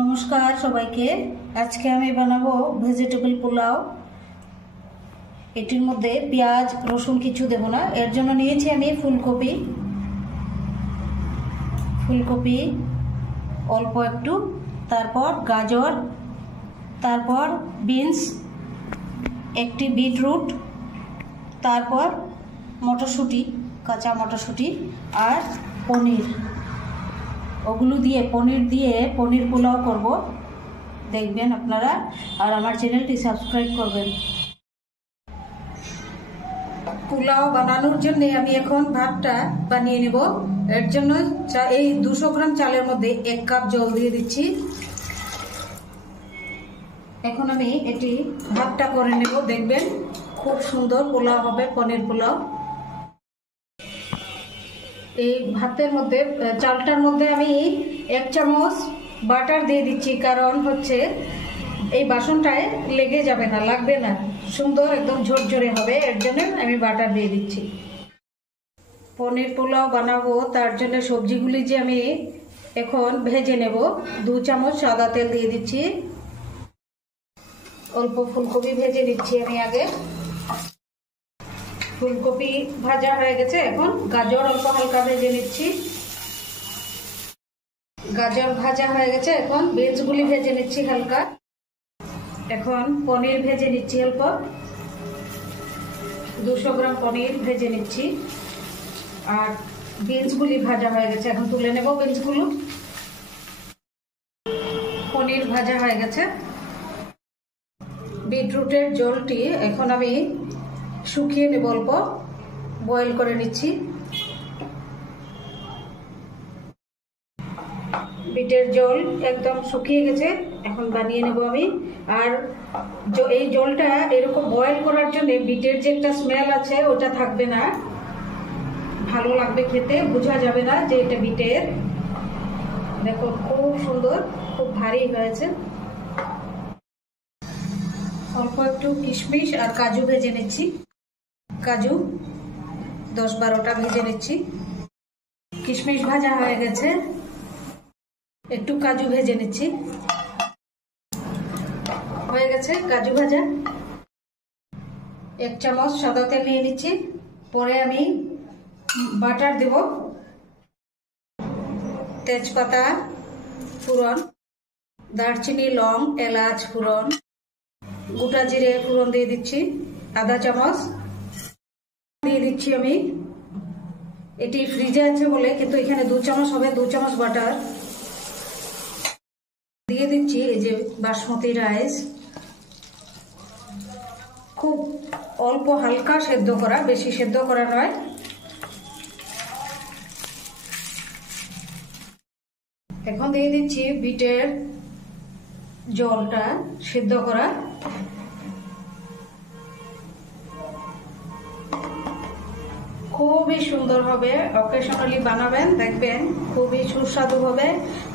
নমস্কার সবাইকে। আজকে আমি বানাবো ভেজিটেবল পোলাও। এটির মধ্যে পেঁয়াজ রসুন কিছু দেব না। এর জন্য নিয়েছি আমি ফুলকপি অল্প একটু, তারপর গাজর, তারপর বিনস, একটি বিটরুট, তারপর মটরশুঁটি, কাঁচা মটরশুঁটি আর পনির। ওগুলো দিয়ে পনির পোলাও করব, দেখবেন আপনারা। আর আমার চ্যানেলটি সাবস্ক্রাইব করবেন। পোলাও বানানোর জন্য আমি এখন ভাতটা বানিয়ে নেব। এর জন্য এই 200 গ্রাম চালের মধ্যে 1 কাপ জল দিয়ে দিচ্ছি। এখন আমি এটি ভাতটা করে নেব, দেখবেন খুব সুন্দর পোলাও হবে, পনির পোলাও। এই ভাতের মধ্যে, চালটার মধ্যে আমি 1 চামচ বাটার দিয়ে দিচ্ছি, কারণ হচ্ছে এই বাসনটায় লেগে যাবে না, লাগবে না, সুন্দর একদম ঝরঝরে হবে। এর জন্য আমি বাটার দিয়ে দিচ্ছি। পনির পোলাও বানাবো, তার জন্য সবজিগুলি যে আমি এখন ভেজে নেব। 2 চামচ সাদা তেল দিয়ে দিচ্ছি। অল্প ফুলকপি ভেজে নিচ্ছি আমি আগে। ফুলকপি ভাজা হয়ে গেছে, এখন গাজর অল্প হালকা ভেজে নিচ্ছি। গাজর ভাজা হয়ে গেছে, এখন বিনসগুলি ভেজে নিচ্ছি হালকা। এখন পনির ভেজে নিচ্ছি অল্প, 200 গ্রাম পনির ভেজে নিচ্ছি। আর বিনসগুলি ভাজা হয়ে গেছে, এখন তুলে নেব বিনসগুলো। পনির ভাজা হয়ে গেছে। বিটরুটের জলটি এখন আমি শুকিয়ে নেব, অল্প বয়েল করে নিচ্ছি। বিটের জল একদম শুকিয়ে গেছে, এখন বানিয়ে নেব আমি। আর এই জলটা এরকম বয়েল করার জন্য বিটের যে একটা স্মেল আছে ওটা থাকবে না, ভালো লাগবে খেতে, বোঝা যাবে না যে এটা বিটের। দেখো খুব সুন্দর, খুব ভারী হয়েছে। অল্প একটু কিশমিশ আর কাজু ভেজে নিচ্ছি। কাজু 10-12টা ভেজে নিচ্ছি। কিশমিশ ভাজা হয়ে গেছে, একটু কাজু ভেজে নিচ্ছি। হয়ে গেছে কাজু ভাজা। 1 চামচ সাদা তেল নিয়ে নিচ্ছি। পরে আমি বাটার দেব। তেজপাতা ফোড়ন, দারচিনি, লং, এলাচ ফোড়ন, গোটা জিরে ফোড়ন দিয়ে দিচ্ছি। আধা চামচ দিয়ে দিচ্ছি আমি। এটি ফ্রিজে আছে বলে, কিন্তু এখানে 2 চামচ হবে। 2 চামচ বাটার দিয়ে দিচ্ছি। এই যে বাসমতি রাইস, খুব অল্প হালকা সেদ্ধ করা, বেশি সেদ্ধ করা নয়। এখন দিয়ে দিচ্ছি বিটের জলটা সেদ্ধ করা। খুবই সুন্দর হবে, অকেশনালি বানাবেন, দেখবেন খুবই সুস্বাদু হবে।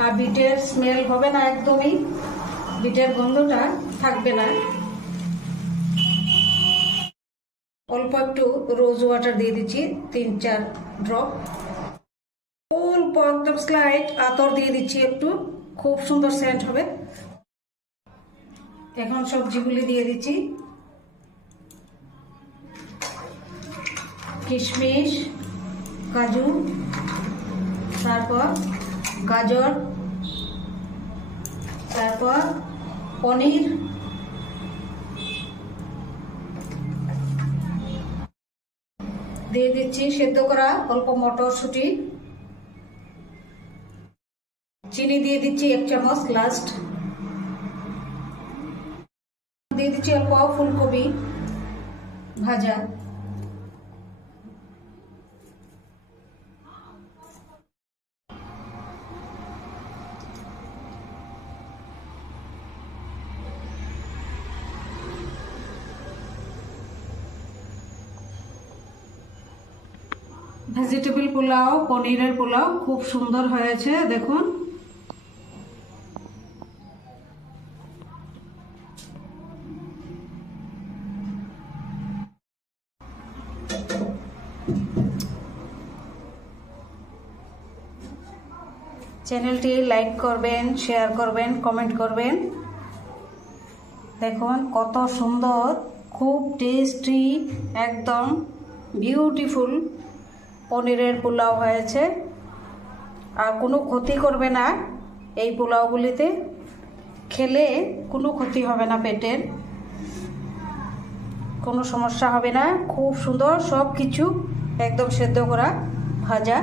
আর বিটের স্মেল হবে না, একদমই বিটের গন্ধটা থাকবে না। অল্প একটু রোজ ওয়াটার দিয়ে দিচ্ছি, 3-4 ড্রপ। অল্প একদম স্লাইট আতর দিয়ে দিচ্ছি একটু, খুব সুন্দর সেন্ট হবে। এখন সবজিগুলি দিয়ে দিচ্ছি। কিশমিশ, কাজু, তারপর গাজর, তারপর পনির, দিয়ে দিচ্ছি সেদ্ধ করা অল্প মটরশুঁটি, চিনি দিয়ে দিচ্ছি 1 চামচ লাস্ট, দিয়ে দিচ্ছি অল্প ফুলকপি ভাজা। ভেজিটেবল পোলাও, পনিরের পোলাও খুব সুন্দর হয়েছে, দেখুন। চ্যানেলটি লাইক করবেন, শেয়ার করবেন, কমেন্ট করবেন। দেখুন কত সুন্দর, খুব টেস্টি, একদম বিউটিফুল পনিরের পোলাও হয়েছে। আর কোনো ক্ষতি করবে না, এই পোলাওগুলিতে খেলে কোনো ক্ষতি হবে না, পেটের কোনো সমস্যা হবে না। খুব সুন্দর, সব কিছু একদম সেদ্ধ করা, ভাজা।